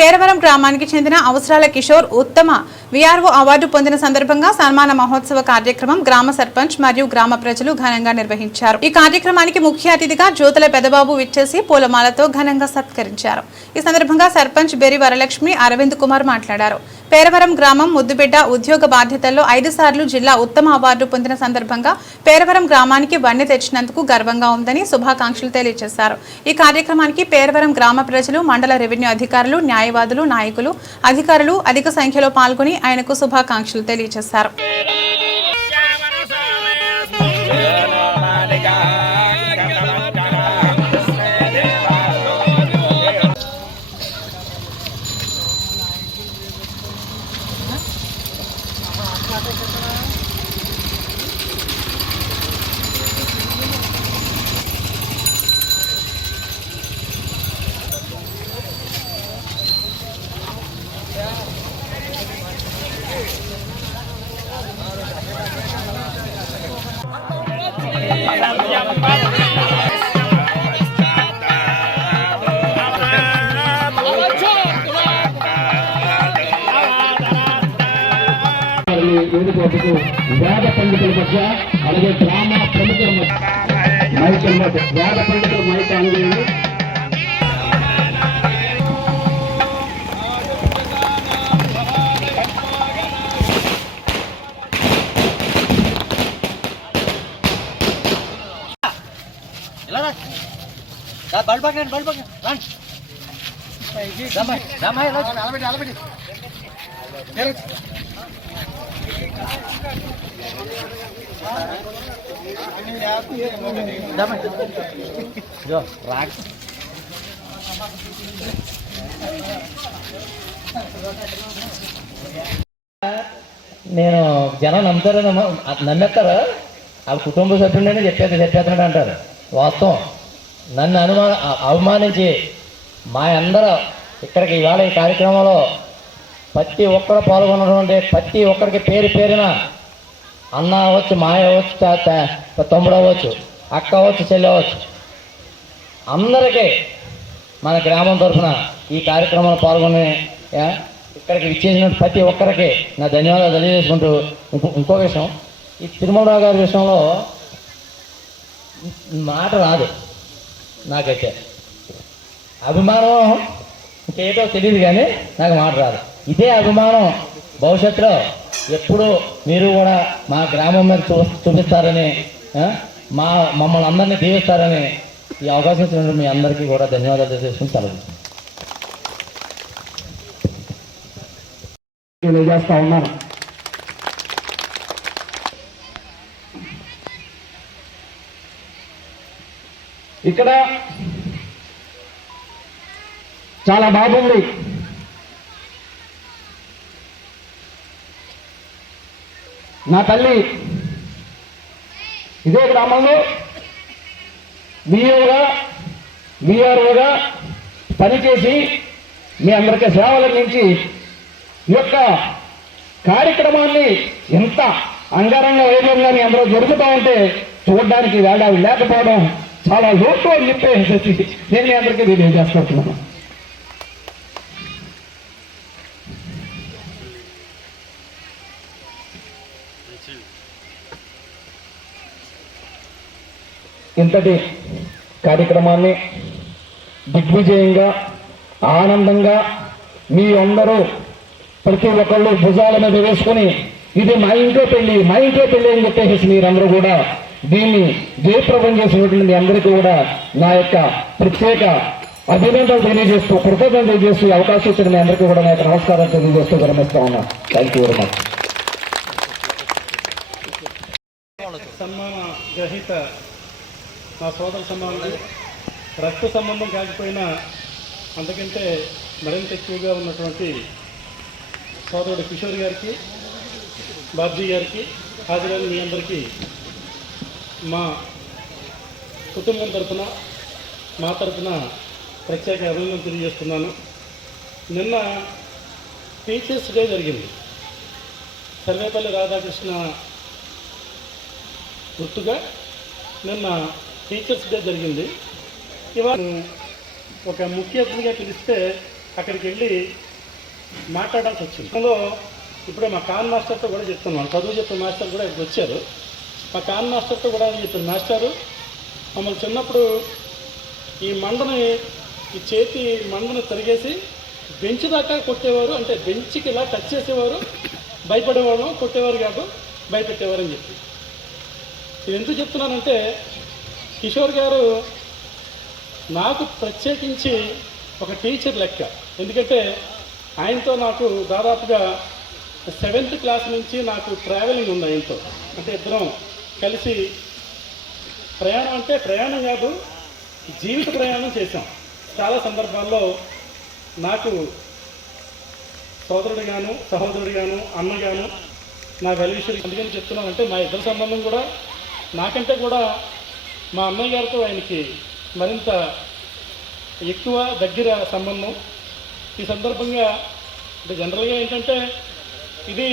పేరవరం గ్రామానికి చెందిన అవసరాల కిషోర్ ఉత్తమ విఆర్ఓ అవార్డు పొందిన సందర్భంగా సన్మాన మహోత్సవ కార్యక్రమం గ్రామ సర్పంచ్ మరియు గ్రామ ప్రజలు ఘనంగా నిర్వహించారు. ఈ కార్యక్రమానికి ముఖ్య అతిథిగా జ్యోతుల పెదబాబు విచ్చేసి పూలమాలతో ఘనంగా సత్కరించారు. ఈ సందర్భంగా సర్పంచ్ బెరి వరలక్ష్మి అరవింద్ కుమార్ మాట్లాడారు. పేరవరం గ్రామం ముద్దుబిడ్డ ఉద్యోగ బాధ్యతల్లో ఐదు సార్లు జిల్లా ఉత్తమ అవార్డు పొందిన సందర్భంగా పేరవరం గ్రామానికి వన్నె తెచ్చినందుకు గర్వంగా ఉందని శుభాకాంక్షలు తెలియజేశారు. ఈ కార్యక్రమానికి పేరవరం గ్రామ ప్రజలు మండల రెవెన్యూ అధికారులు న్యాయ న్యాయవాదులు నాయకులు అధికారులు అధిక సంఖ్యలో పాల్గొని ఆయనకు శుభాకాంక్షలు తెలియజేశారు. వేడుకోటకు వేద పండితుల మధ్య అలాగే గ్రామ ప్రముఖుల మధ్య మైకుల మధ్య వేద పండితుల మైక్ అందేయండి బల్ పక్కన బల్ పక్కన రండి రమ్మాయి రమ్మాయి అలబెట్టి అలబెట్టి రాక్ నేను జనం నమ్ముతారు నమ్మ నమ్మేస్తారా? వాళ్ళ కుటుంబ సభ్యులనే చెప్పేది చెప్పేస్తున్నాడు అంటారు. వాస్తవం. నన్ను అనుమా అవమానించి మా అందరూ ఇక్కడికి ఇవాళ ఈ కార్యక్రమంలో ప్రతి ఒక్కరు పాల్గొన్నటువంటి ప్రతి ఒక్కరికి పేరు పేరున అన్న అవ్వచ్చు మాయ అవ్వచ్చు తాత తమ్ముడు అవ్వచ్చు అక్క అవ్వచ్చు చెల్లి అవ్వచ్చు. అందరికీ మన గ్రామం తరఫున ఈ కార్యక్రమంలో పాల్గొని ఇక్కడికి విచ్చేసిన ప్రతి ఒక్కరికి నా ధన్యవాదాలు తెలియజేసుకుంటూ ఇంకో ఇంకో విషయం. ఈ తిరుమలరావు గారి విషయంలో మాట రాదు నాకైతే. అభిమానం ఇంకేటో తెలియదు కానీ నాకు మాట రాదు. ఇదే అభిమానం భవిష్యత్తులో ఎప్పుడూ మీరు కూడా మా గ్రామం మీద చూ చూపిస్తారని మా మమ్మల్ని అందరినీ దీవిస్తారని ఈ అవకాశం ఇచ్చినందుకు మీ అందరికీ కూడా ధన్యవాదాలు తెలియజేసుకుని సెలవు. తెలియజేస్తా ఉన్నాను. ఇక్కడ చాలా బాగుంది. నా తల్లి. ఇదే గ్రామంలో మీఓగా విఆర్ఓగా పనిచేసి మీ అందరికీ సేవలు అందించి ఈ యొక్క కార్యక్రమాన్ని ఎంత అంగారంగా వైభవంగా మీ అందరూ జరుగుతూ ఉంటే చూడడానికి వేడావి లేకపోవడం చాలా లోటు అని చెప్పేసి నేను మీ అందరికీ తెలియజేస్తున్నాను. ఇంతటి కార్యక్రమాన్ని దిగ్విజయంగా ఆనందంగా మీ అందరూ ప్రతి ఒక్కళ్ళు భుజాల మీద వేసుకుని ఇది మా ఇంట్లో పెళ్ళి మా ఇంట్లో పెళ్ళి అని చెప్పేసి మీరందరూ కూడా దీన్ని జయప్రదం చేసినటువంటి మీ అందరికీ కూడా నా యొక్క ప్రత్యేక అభినందనలు తెలియజేస్తూ కృతజ్ఞతలు తెలియజేస్తూ అవకాశం ఇచ్చిన మీ అందరికీ కూడా నా యొక్క నమస్కారం తెలియజేస్తూ గమనిస్తా ఉన్నా థ్యాంక్ యూ వెరీ మచ్ సన్మాన రహిత నా సోదర సమానుడు రక్త సంబంధం కాకపోయినా అంతకంటే మరింత ఎక్కువగా ఉన్నటువంటి సోదరుడు కిషోర్ గారికి బాబ్జీ గారికి హాజరైన మీ అందరికీ మా కుటుంబం తరపున మా తరపున ప్రత్యేక అభినందన తెలియజేస్తున్నాను. నిన్న టీచర్స్ డే జరిగింది. సర్వేపల్లి రాధాకృష్ణ గుర్తుగా నిన్న టీచర్స్ డే జరిగింది. ఇవాళ ఒక ముఖ్య అతిథిగా పిలిస్తే అక్కడికి వెళ్ళి మాట్లాడాల్సి వచ్చింది. అందులో ఇప్పుడే మా కాన్ మాస్టర్తో కూడా చెప్తున్నాను. చదువు చెప్పిన మాస్టర్ కూడా ఇక్కడ వచ్చారు. మా కాన్ మాస్టర్తో కూడా చెప్పిన మాస్టారు మమ్మల్ని చిన్నప్పుడు ఈ మండని ఈ చేతి మండను తరిగేసి బెంచ్ దాకా కొట్టేవారు. అంటే బెంచ్కి ఇలా టచ్ చేసేవారు. భయపడేవాళ్ళం కొట్టేవారు కాదు భయపెట్టేవారు అని చెప్పి. ఇది ఎందుకు చెప్తున్నానంటే కిషోర్ గారు నాకు ప్రత్యేకించి ఒక టీచర్ లెక్క. ఎందుకంటే ఆయనతో నాకు దాదాపుగా సెవెంత్ క్లాస్ నుంచి నాకు ట్రావెలింగ్ ఉంది ఆయనతో. అంటే ఇద్దరం కలిసి ప్రయాణం అంటే ప్రయాణం కాదు జీవిత ప్రయాణం చేశాం. చాలా సందర్భాల్లో నాకు సోదరుడిగాను సహోదరుడిగాను అన్నగాను నా వెల్విషుడు ఎందుకని చెప్తున్నానంటే మా ఇద్దరి సంబంధం కూడా నాకంటే కూడా మా అన్నయ్య గారితో ఆయనకి మరింత ఎక్కువ దగ్గర సంబంధం. ఈ సందర్భంగా అంటే జనరల్గా ఏంటంటే ఇది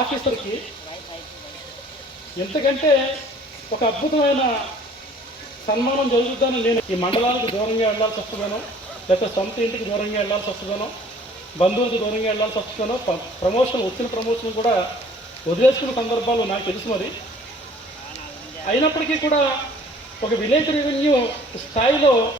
ఆఫీసర్కి ఎంతకంటే ఒక అద్భుతమైన సన్మానం జరుగుతుందని నేను ఈ మండలానికి దూరంగా వెళ్ళాల్సి వస్తుందనో లేకపోతే సొంత ఇంటికి దూరంగా వెళ్ళాల్సి వస్తుందనో బంధువులకు దూరంగా వెళ్ళాల్సి వస్తుందనో ప్రమోషన్ వచ్చిన ప్రమోషన్ కూడా వదిలేసుకున్న సందర్భాలు నాకు తెలుసు మరి. అయినప్పటికీ కూడా ఒక విలేజ్ రెవెన్యూ స్థాయిలో